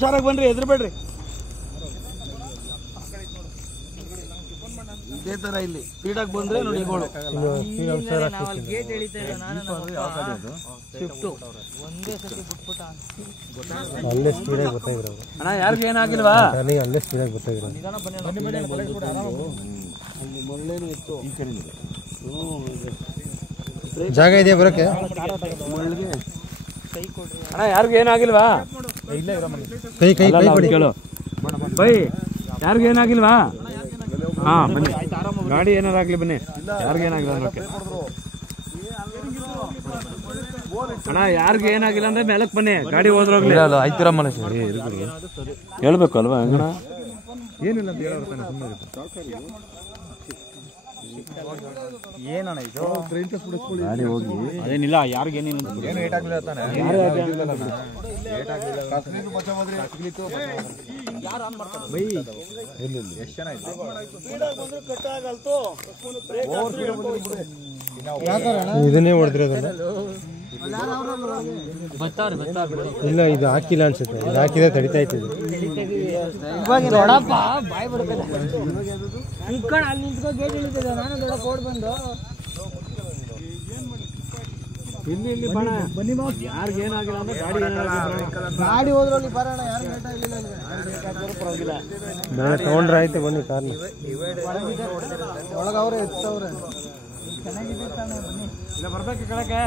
ಹುಷಾರಾಗಿ ಬನ್ರಿ, ಹೆದರ್ಬೇಡ್ರಿ. ಇದೇ ತರ ಇಲ್ಲಿ ಸ್ಪೀಡಾಗಿ ಬಂದ್ರೆ ನೋಡಿ ಗೋಳು. ಅಲ್ಲೇ ಸ್ಪೀಡಾಗಿ ಗೊತ್ತಾಗಿರೋ ಅಣ್ಣ, ಯಾರಿಗೂ ಏನಾಗಿಲ್ವಾ? ಅಲ್ಲೇ ಸ್ಪೀಡಾಗಿ ಗೊತ್ತಾಗಿರೋ ಜಾಗ ಇದೆಯಾ ಬರೋಕ್ಕೆ? ಅಣ್ಣ, ಯಾರಿಗೂ ಏನಾಗಿಲ್ವಾ? ಕೈ ಕೈ ಕೈ ಕೊಡಿ ಕೇಳು ಬೈ, ಯಾರಿಗೂ ಏನಾಗಿಲ್ವಾ? ಹಾ ಬನ್ನಿ, ಗಾಡಿ ಏನಾರಾಗ್ಲಿ ಬನ್ನಿ, ಯಾರಿಗೂ ಏನಾಗಿಲ್ಲ ಅನ್ನೋಕೆ. ಅಣ್ಣ, ಯಾರಿಗೂ ಏನಾಗಿಲ್ಲ ಅಂದ್ರೆ ಮೇಲಕ್ಕೆ ಬನ್ನಿ, ಗಾಡಿ ಹೋದ್ರೋಗ್ಲಿ. ಆಯ್ತಿರಮ್ಮ ಹೇಳ್ಬೇಕು ಅಲ್ವಾ? ಹಂಗಣ ಏನಿಲ್ಲ ಅಂತ ಹೇಳೋರ್ತಾನೆ ಸುಮ್ಮನೆ ಏನಣ್ಣ ಇದು ಗಾಡಿ ಹೋಗಿ ಅದೇನಿಲ್ಲ, ಯಾರಿಗೇನಿಲ್ಲ ಇದನ್ನೇ ಹೊಡೆದಿರೋದಲ್ಲ. ಇಲ್ಲ, ಇದು ಹಾಕಿಲ್ಲ ಅನ್ಸುತ್ತೆ. ಇದು ಹಾಕಿದ್ರೆ ತಡಿತಾ ಇತ್ತು. ಇಲ್ಲಿ ಬನ್ನಿ, ಯಾರಿಗೂ ಏನಾಗಿಲ್ಲ ಅಂದ್ರೆ ಗಾಡಿ ಹೋದ್ರಲ್ಲಿ ಬರೋಣ. ಯಾರು ತಗೊಂಡ್ರೆ ಆಯ್ತು, ಬನ್ನಿ ಕಾರ್ನ ಒಳಗವ್ರೆ ಎತ್ತವ್ರೆ. ಇಲ್ಲ ಬರ್ಬೇಕು ಕೆಳಕ್ಕೆ.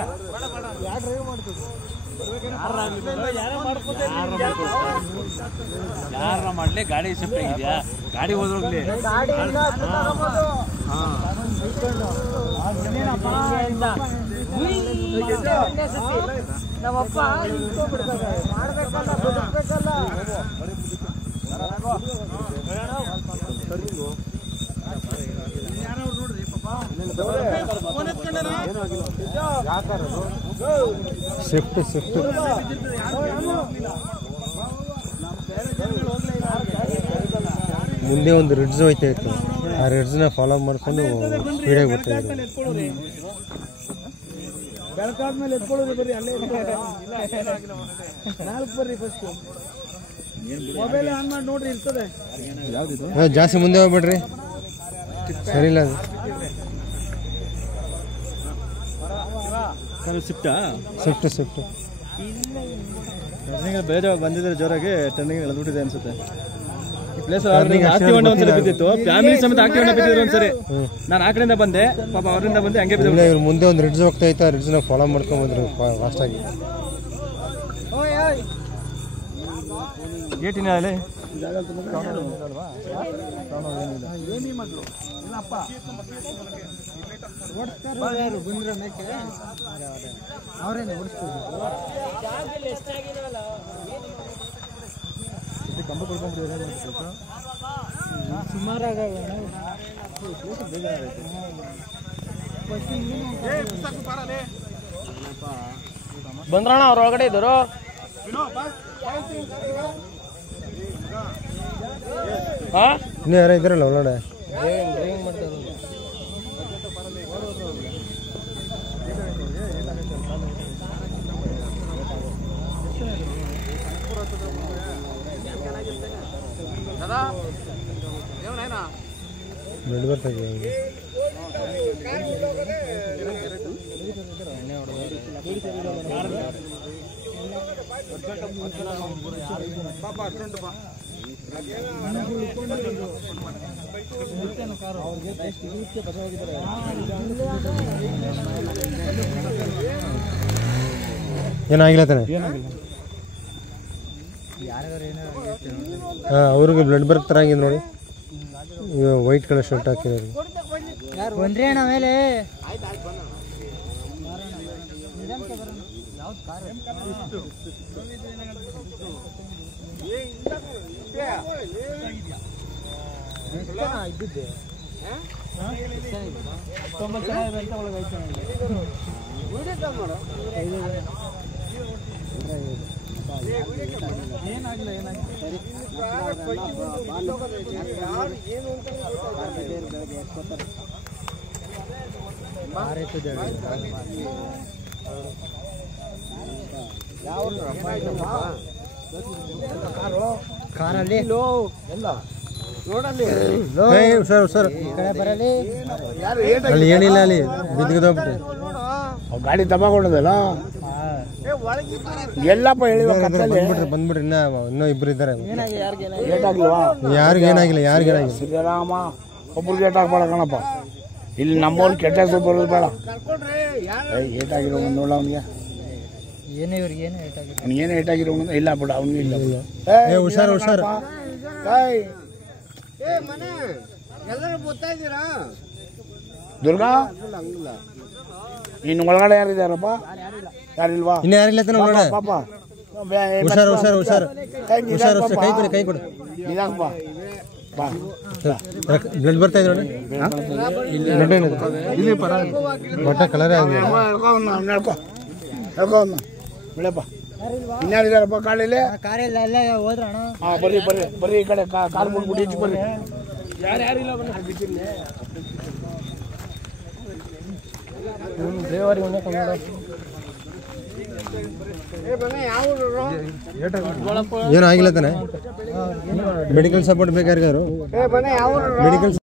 ಯಾರ ಮಾಡ್ಲಿ, ಗಾಡಿ ಶಿಫ್ಟ್ ಆಗಿದ್ಯಾ? ಗಾಡಿ ಹೋದ್ರೋಗ್ಲಿ. ನಮ್ಮಪ್ಪ ಶಿಫ್ಟ್ ಶಿಫ್ಟ್ ಮುಂದೆ ಒಂದು ರಿಡ್ಜ್ ಹೋಯ್ತಾ ಇತ್ತು. ಆ ರಿಡ್ಜ್ನ ಫಾಲೋ ಮಾಡ್ಕೊಂಡು ಸ್ಪೀಡಾಗಿ ಬರ್ತಾ ಇದ್ರು. ಬೆಳಕಾದ್ಮೇಲೆ ಎತ್ಕೊಳ್ಳೋದು ಬರ್ರಿ, ಅಲ್ಲೇ ನಾಲ್ಕು ಬರ್ರಿ. ಫಸ್ಟ್ ಮೊಬೈಲ್ ಆನ್ ಮಾಡಿ ನೋಡ್ರಿ, ಇರ್ತದೆ. ಜಾಸ್ತಿ ಮುಂದೆ ಹೋಗ್ಬೇಡ್ರಿ, ಸರಿ ಇಲ್ಲ ಅದು. ಶಿಫ್ಟಾ? ಶಿಫ್ಟ್ ಶಿಫ್ಟ್ ಬೇಜ ಬಂದಿದ್ರೆ ಜೋರಾಗಿ ಟರ್ನಿಂಗ್ ಎಳೆದ್ಬಿಟ್ಟಿದೆ ಅನ್ಸುತ್ತೆ. ಪ್ಲೇಸ್ ಬಿದ್ದಿತ್ತು, ಫ್ಯಾಮಿಲಿ ಸಮೇತ ಆಕ್ಟಿವ್ ಬಿದ್ದಿದ್ರು ಒಂದ್ಸರಿ. ನಾನು ಆ ಕಡೆಯಿಂದ ಬಂದೆ, ಪಾಪ ಅವರಿಂದ ಬಂದೆ, ಹಂಗೆ ಬಿದ್ದಿಲ್ಲ. ಇವ್ರು ಮುಂದೆ ಒಂದು ರಿಡ್ಜ್ ಹೋಗ್ತಾ ಇತ್ತು, ಆ ರಿಡ್ಜ್ನ ಫಾಲೋ ಮಾಡ್ಕೊಂಡ್ ಬಂದ್ರು ಫಾಸ್ಟಾಗಿ. ಗೇಟಿನ ಅಲ್ಲಿ ಬಂದ್ರಣ ಅವ್ರ ಒಳಗಡೆ ಇದ್ದರು. ಇನ್ನೂ ಯಾರೋ ಇದ್ದಾರಲ್ಲ ಒಳಗಡೆ. ಬ್ಲಡ್ ಬರ್ತಾ ಇದೆ. ಏನಾಗಿಲ್ಲ ತಾನೆ? ಹಾಂ, ಅವ್ರಿಗೆ ಬ್ಲಡ್ ಬರ್ತಾರಾಗಿದೆ ನೋಡಿ. ವೈಟ್ ಕಲರ್ ಶರ್ಟ್ ಹಾಕಿರೋರು ಬಂದ್ರಿ ಅಣ್ಣ ಮೇಲೆ. ಇದ್ದಿದ್ದೆ 90 ಜನ ಅಂತ ಒಳಗೆ ಏನಾಗಿಲ್ಲ ಯಾವ ಕಾರಲ್ಲಿ ಸರ್ ಸರ್ ಈ ಕಡೆ ಬರಲಿ ಅಲ್ಲಿ ಏನಿಲ್ಲ ಅಲ್ಲಿ ಬಿದ್ದುಬಿಟ್ಟು ಗಾಡಿ ತಗೊಂಡದಲ್ಲ ಎಲ್ಲಪ್ಪ ಹೇಳಿ ಬಂದ್ಬಿಟ್ರಿ ಇನ್ನೂ ಇಬ್ರು ಇದ್ದಾರೆ ಏಟಾಗ್ಲ್ವಾ ಯಾರಿಗೂ ಏನಾಗಿಲ್ಲ ಸಿದ್ದರಾಮ ಒಬ್ರಿಗೆ ಏಟಾಗ್ಬೇಡ ಕಣಪ್ಪ ಇಲ್ಲಿ ನಮ್ಮವ್ರು ಕೆಟ್ಟ ಹೆಸರು ಬರೋದು ಬೇಡ ಏಟಾಗಿರೋ ನೋಡ ಅವನಿಗೆ ಏನು ಇವ್ರಿಗೆ ಏನು ಏಟಾಗಿದೆ ಅವ್ನಿಗೇನು ಏಟಾಗಿರೋ ಇಲ್ಲ ಬಿಡ ಅವನಿಗೆ ಇಲ್ಲ ಹುಷಾರು ದುರ್ಗಾ ಇನ್ನು ಒಳಗಡೆ ಯಾರಿದ್ದಾರಪ್ಪ ಯಾರಿಲ್ವಾ ಇನ್ನು ಯಾರಿಲ್ಲ ನೋಡ ಪಾಪ ಹುಷಾರು ಕೈ ಕೊಡು ನಿಧಾನಪ್ಪ ಬಾ ಬ್ಲಡ್ ಬರ್ತಾ ಇದೆ ನೋಡಿ ಬಟ್ಟೆ ಕಲರೇ ಆಗಿದೆ ನಡ್ಕೊ ಬಿಡಪ್ಪ ಇನ್ಯಾರಿದಾರಪ್ಪ ಕಾಳಿಲಿ ಕಾರೆಲ್ಲ ಎಲ್ಲ ಹೋದ್ರಣ ಹಾಂ ಬರ್ರಿ ಈ ಕಡೆ ಕಾಲು ಮುಟ್ಬಿಟ್ಟು ಈಚೆ ಬರ್ರಿ ಯಾರಿಲ್ಲ ಏನು ಆಗಿಲ್ಲ ತಾನೆ ಮೆಡಿಕಲ್ ಸಪೋರ್ಟ್ ಬೇಕಾಗಿರೋ ಮೆಡಿಕಲ್